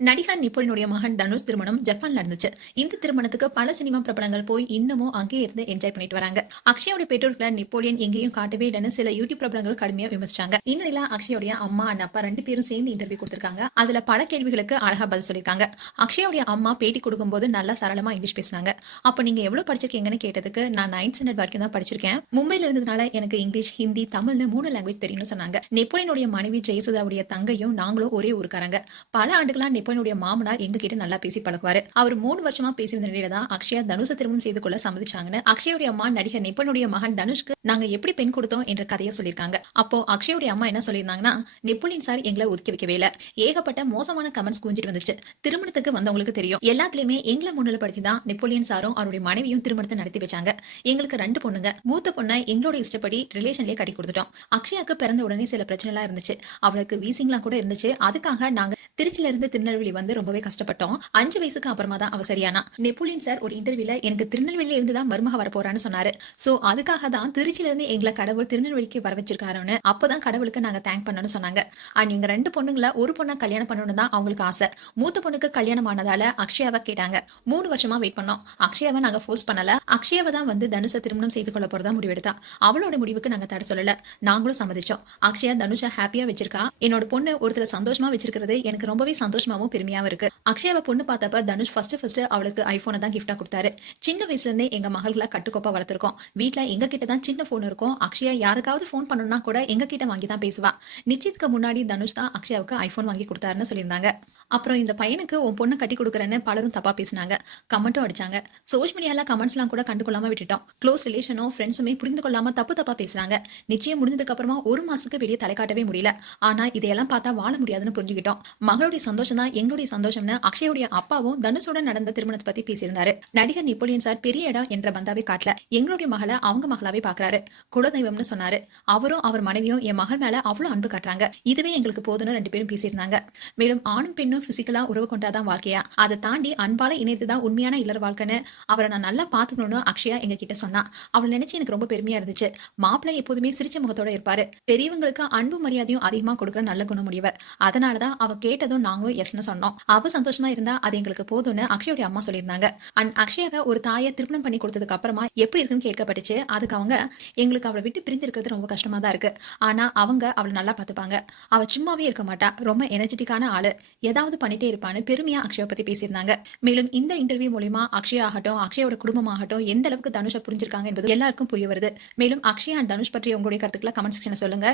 நடிகர் நிபுலனுடைய மகன் தனுஷ் திருமணம் ஜப்பான்ல நடந்துச்சு. இந்த திருமணத்துக்கு பல சினிமா பிரபலங்கள் போய் இன்னமும் அங்கேயே இருந்து என்ஜாய் பண்ணிட்டு வராங்க. அக்ஷயோட பெற்றோர்களை நெப்போலியன் எங்கேயும் காட்டவே இல்லைன்னு சில யூடியூப் பிரபலங்கள் கடுமையா விமர்சிச்சாங்க. இந்நிலையில அக்ஷயோடைய அம்மா அண்ட் அப்பா 2 பேரும் சேர்ந்து இன்டர்வியூ கொடுத்திருக்காங்க. அதுல பல கேள்விகளுக்கு அழகா பதில் சொல்லிருக்காங்க. அக்ஷயோடைய அம்மா பேட்டி கொடுக்கும்போது நல்லா சரளமா இங்கிலீஷ் பேசினாங்க. அப்ப நீங்க எவ்வளவு படிச்சிருக்கீங்கன்னு கேட்டதுக்கு, நான் 9th ஸ்டாண்டர்ட் வரைக்கும் தான் படிச்சிருக்கேன். மும்பைல இருந்ததுனால எனக்கு இங்கிலீஷ், ஹிந்தி, தமிழ்னு 3 லாங்குவேஜ் தெரியும்னு சொன்னாங்க. நெப்போலியனுடைய மனைவி ஜெயசுதாவுடைய தங்கையும் நாங்களும் ஒரே ஊருக்காரங்க. பல ஆண்டுகளா நெப்போலியனுடைய மாமனார் எங்க கிட்ட நல்லா பேசி பழகுவாரு. அவர் 3 வருஷமா பேசி வந்த நிலையில தான் அக்ஷயா தனுஷ திருமணம் செய்து கொள்ள சம்மதிச்சாங்கன்னு அக்ஷயோடைய அம்மா நடிகர் நெப்போலியனுடைய மகன் தனுஷ்க்கு நாங்க எப்படி பெண் கொடுத்தோம் என்ற கதையை சொல்லியிருக்காங்க. அப்போ அக்ஷயோடைய அம்மா என்ன சொல்லியிருந்தாங்கன்னா, நெப்போலியன் சார் எங்களை ஒதுக்கி வைக்கவே இல்ல. ஏகப்பட்ட மோசமான கமெண்ட்ஸ் குவிஞ்சிட்டு வந்துச்சு. திருமணத்துக்கு வந்தவங்களுக்கு தெரியும், எல்லாத்துலயுமே எங்களை முன்னிலைப்படுத்தி தான் நெப்போலியன் சாரும் அவருடைய மனைவியும் திருமணத்தை நடத்தி வச்சாங்க. எங்களுக்கு 2 பொண்ணுங்க. மூத்த பொண்ணை எங்களோட இஷ்டப்படி ரிலேஷன்லயே கட்டி கொடுத்துட்டோம். அக்ஷயாக்கு பிறந்த உடனே சில பிரச்சனை எல்லாம் இருந்துச்சு. அவளுக்கு வீசிங்லாம் கூட இருந்துச்சு. அதுக்காக நாங்க திருச்சியில இருந்து திருநெல்வேலி வந்து ரொம்பவே கஷ்டப்பட்டோம். 5 வயசுக்கு அப்புறமா தான் அவ சரியானா. நெப்போலியன் சார் ஒரு இன்டர்வியூல எனக்கு திருநெல்வேலியில இருந்து தான் மருமக வர போறான்னு சொன்னாரு. சோ அதுக்காக தான் திருச்சியில இருந்து எங்களை கடவுள் திருநெல்வேலிக்கு வர வச்சிருக்காருன்னு அப்பதான் கடவுளுக்கு நாங்க தேங்க் பண்ணணும்னு சொன்னாங்க. அண்ட் நீங்க 2 பொண்ணுங்கள ஒரு பொண்ணா கல்யாணம் பண்ணணும்னு தான் அவங்களுக்கு ஆசை. மூத்த பொண்ணுக்கு கல்யாணம் ஆனதால அக்ஷயாவை கேட்டாங்க. 3 வருஷமா வெயிட் பண்ணோம். அக்ஷயாவை நாங்க ஃபோர்ஸ் பண்ணல. அக்ஷயாவை தான் வந்து தனுஷ திருமணம் செய்து கொள்ள போறதா முடிவெடுத்தா. அவளோட முடிவுக்கு நாங்க தடை சொல்லல. நாங்களும் சம்மதிச்சோம். அக்ஷயா தனுஷ ஹாப்பியா வச்சிருக்கா. என்னோட பொண்ணு ஒருத்தர சந்தோஷமா வச்சிருக்கிறது எனக்கு ரொம்பவே சந்தோஷமாவும் பெருமையாவும் இருக்கு. அக்ஷயாவை பொண்ணு பார்த்தப்ப தனுஷ் ஃபர்ஸ்ட் அவளுக்கு ஐபோனை தான் கிஃப்டா கொடுத்தாரு. சின்ன வயசுல இருந்தே எங்க மகள்களை கட்டுக்கோப்பா வளர்த்திருக்கோம். வீட்டுல எங்க கிட்ட தான் சின்ன போன் இருக்கும். அக்ஷயா யாருக்காவது போன் பண்ணணும்னா கூட எங்க கிட்ட வாங்கி தான் பேசுவா. நிச்சயத்துக்கு முன்னாடி தனுஷ் தான் அக்ஷயாவுக்கு ஐபோன் வாங்கி கொடுத்தாருன்னு சொல்லியிருந்தாங்க. அப்புறம் இந்த பையனுக்கு உன் பொண்ணு கட்டி கொடுக்குறேன்னு பலரும் தப்பா பேசினாங்க. கமெண்ட்டும் அடிச்சாங்க. சோஷியல் மீடியால கமெண்ட்ஸ் எல்லாம் கூட கண்டுகொள்ளாம விட்டுட்டோம். க்ளோஸ் ரிலேஷனும் ஃப்ரெண்ட்ஸுமே புரிந்து கொள்ளாம தப்பா பேசுறாங்க. நிச்சயம் முடிஞ்சதுக்கு அப்புறமா 1 மாசத்துக்கு வெளியே தலை காட்டவே முடியல. ஆனா இதையெல்லாம் பார்த்தா வாழ முடியாதுன்னு புரிஞ்சுக்கிட்டோம். மகளுடைய சந்தோஷம் தான் எங்களுடைய சந்தோஷம்னு அக்ஷயோடைய அப்பாவும் தனுஷோட நடந்த திருமணத்தை பத்தி பேசியிருந்தாரு. நடிகர் நெப்போலியன் சார் பெரிய இடம் என்ற பந்தாவே காட்டல. எங்களுடைய மகளை அவங்க மகளாவே பாக்குறாரு. குலதெய்வம்னு சொன்னாரு. அவரும் அவர் மனைவியும் என் மகள் மேல அவ்வளவு அன்பு காட்டுறாங்க. இதுவே எங்களுக்கு போதும்னு 2 பேரும் பேசியிருந்தாங்க. மேலும் ஆணும் பெண்ணும் பிசிக்கலா உறவு கொண்டாதான் வாழ்க்கையா, அதை தாண்டி அன்பால இணைத்துதான் உண்மையான இல்லற வாழ்க்கைன்னு அவரை நான் நல்லா பாத்துக்கணும்னு அக்ஷயா எங்க கிட்ட சொன்னா. அவள் நினைச்சு எனக்கு ரொம்ப பெருமையா இருந்துச்சு. மாப்பிள்ளை எப்போதுமே சிரிச்ச முகத்தோட இருப்பாரு. பெரியவங்களுக்கு அன்பு மரியாதையும் அதிகமா கொடுக்குற நல்ல குணமுடியவர். அதனாலதான் அவ கேட்டதும் நாங்களும் எஸ்ன்னு சொன்னோம். அவ சந்தோஷமா இருந்தா அது எங்களுக்கு போதும்னு அக்ஷயோட அம்மா சொல்லியிருந்தாங்க. அண்ட் அக்ஷயாவை ஒரு தாயை திருமணம் பண்ணி கொடுத்ததுக்கு அப்புறமா எப்படி இருக்குன்னு கேட்கப்பட்டுச்சு. அதுக்கு அவங்க, எங்களுக்கு அவளை விட்டு பிரிந்து இருக்கிறது ரொம்ப கஷ்டமா தான் இருக்கு. ஆனா அவங்க அவளை நல்லா பாத்துப்பாங்க. அவ சும்மாவே இருக்க மாட்டா. ரொம்ப எனர்ஜெட்டிக்கான ஆளு. ஏதாவது பண்ணிட்டே இருப்பான்னு பெருமையா அக்ஷயா பத்தி பேசியிருந்தாங்க. மேலும் இந்த இன்டர்வியூ மூலமா அக்ஷயா ஆகட்டும், அக்ஷயோட குடும்பமாகட்டும் எந்த அளவுக்கு தனுஷை புரிஞ்சிருக்காங்க என்பது எல்லாருக்கும் புரிய வருது. மேலும் அக்ஷயா அண்ட் தனுஷ் பற்றி உங்களுடைய கருத்துக்களை கமெண்ட் செக்ஷன்ல சொல்லுங்க.